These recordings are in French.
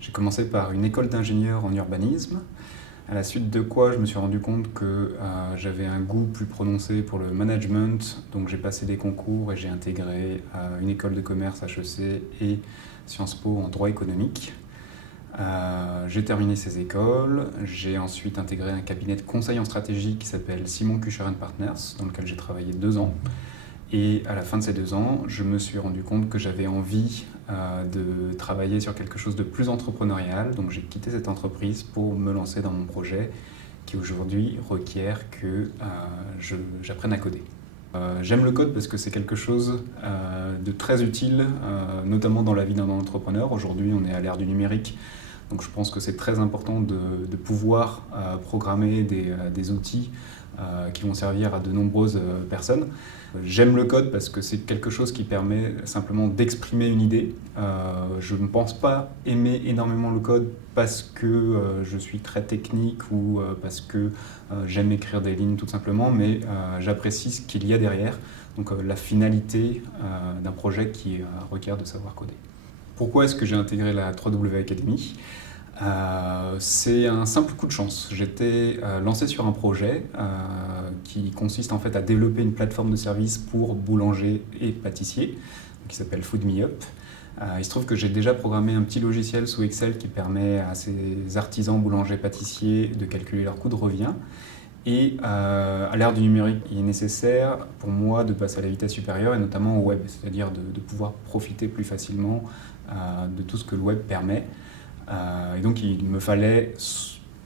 J'ai commencé par une école d'ingénieur en urbanisme, à la suite de quoi je me suis rendu compte que j'avais un goût plus prononcé pour le management, donc j'ai passé des concours et j'ai intégré une école de commerce HEC et Sciences Po en droit économique. J'ai terminé ces écoles, j'ai ensuite intégré un cabinet de conseil en stratégie qui s'appelle Simon Kucher & Partners, dans lequel j'ai travaillé 2 ans. Et à la fin de ces 2 ans, je me suis rendu compte que j'avais envie de travailler sur quelque chose de plus entrepreneurial. Donc j'ai quitté cette entreprise pour me lancer dans mon projet qui aujourd'hui requiert que j'apprenne à coder. J'aime le code parce que c'est quelque chose de très utile, notamment dans la vie d'un entrepreneur. Aujourd'hui, on est à l'ère du numérique, donc je pense que c'est très important de pouvoir programmer des outils qui vont servir à de nombreuses personnes. J'aime le code parce que c'est quelque chose qui permet simplement d'exprimer une idée. Je ne pense pas aimer énormément le code parce que je suis très technique ou parce que j'aime écrire des lignes tout simplement, mais j'apprécie ce qu'il y a derrière, donc la finalité d'un projet qui requiert de savoir coder. Pourquoi est-ce que j'ai intégré la 3W Academy ? C'est un simple coup de chance. J'étais lancé sur un projet qui consiste en fait à développer une plateforme de service pour boulangers et pâtissiers qui s'appelle Food Me Up. Il se trouve que j'ai déjà programmé un petit logiciel sous Excel qui permet à ces artisans boulangers pâtissiers de calculer leur coût de revient. Et à l'ère du numérique, il est nécessaire pour moi de passer à la vitesse supérieure et notamment au web, c'est-à-dire de pouvoir profiter plus facilement de tout ce que le web permet. Et donc il me fallait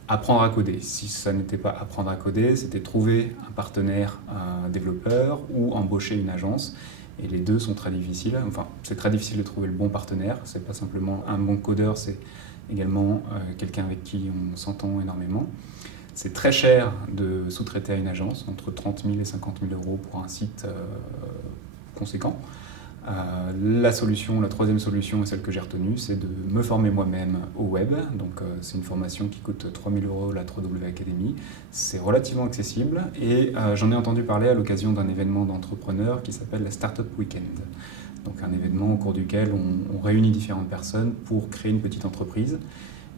apprendre à coder. Si ça n'était pas apprendre à coder, c'était trouver un partenaire développeur ou embaucher une agence. Et les deux sont très difficiles. Enfin, c'est très difficile de trouver le bon partenaire. C'est pas simplement un bon codeur, c'est également quelqu'un avec qui on s'entend énormément. C'est très cher de sous-traiter à une agence, entre 30 000 et 50 000 euros pour un site conséquent. La troisième solution, et celle que j'ai retenue, c'est de me former moi-même au web. Donc c'est une formation qui coûte 3 000 euros, la 3W Academy. C'est relativement accessible et j'en ai entendu parler à l'occasion d'un événement d'entrepreneurs qui s'appelle la Startup Weekend. Donc un événement au cours duquel on réunit différentes personnes pour créer une petite entreprise.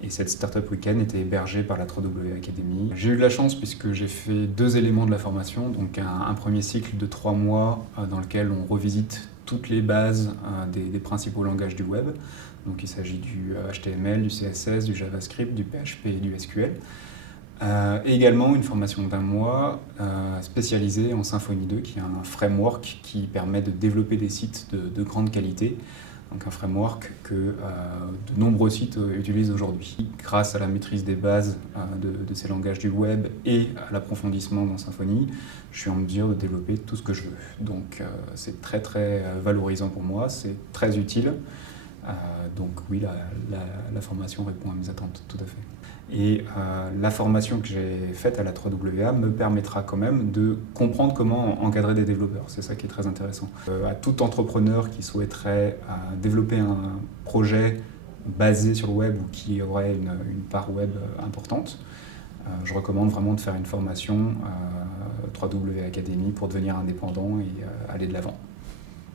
Et cette Startup Weekend était hébergée par la 3W Academy. J'ai eu de la chance puisque j'ai fait 2 éléments de la formation, donc un premier cycle de 3 mois dans lequel on revisite toutes les bases des principaux langages du web. Donc il s'agit du HTML, du CSS, du JavaScript, du PHP et du SQL. Et également une formation d'1 mois spécialisée en Symfony 2, qui est un framework qui permet de développer des sites de grande qualité. Donc un framework que de nombreux sites utilisent aujourd'hui. Grâce à la maîtrise des bases de ces langages du web et à l'approfondissement dans Symfony, je suis en mesure de développer tout ce que je veux. Donc c'est très très valorisant pour moi, c'est très utile. Donc oui, la formation répond à mes attentes, tout à fait. Et la formation que j'ai faite à la 3WA me permettra quand même de comprendre comment encadrer des développeurs. C'est ça qui est très intéressant. À tout entrepreneur qui souhaiterait développer un projet basé sur le web ou qui aurait une part web importante, je recommande vraiment de faire une formation 3W Academy pour devenir indépendant et aller de l'avant.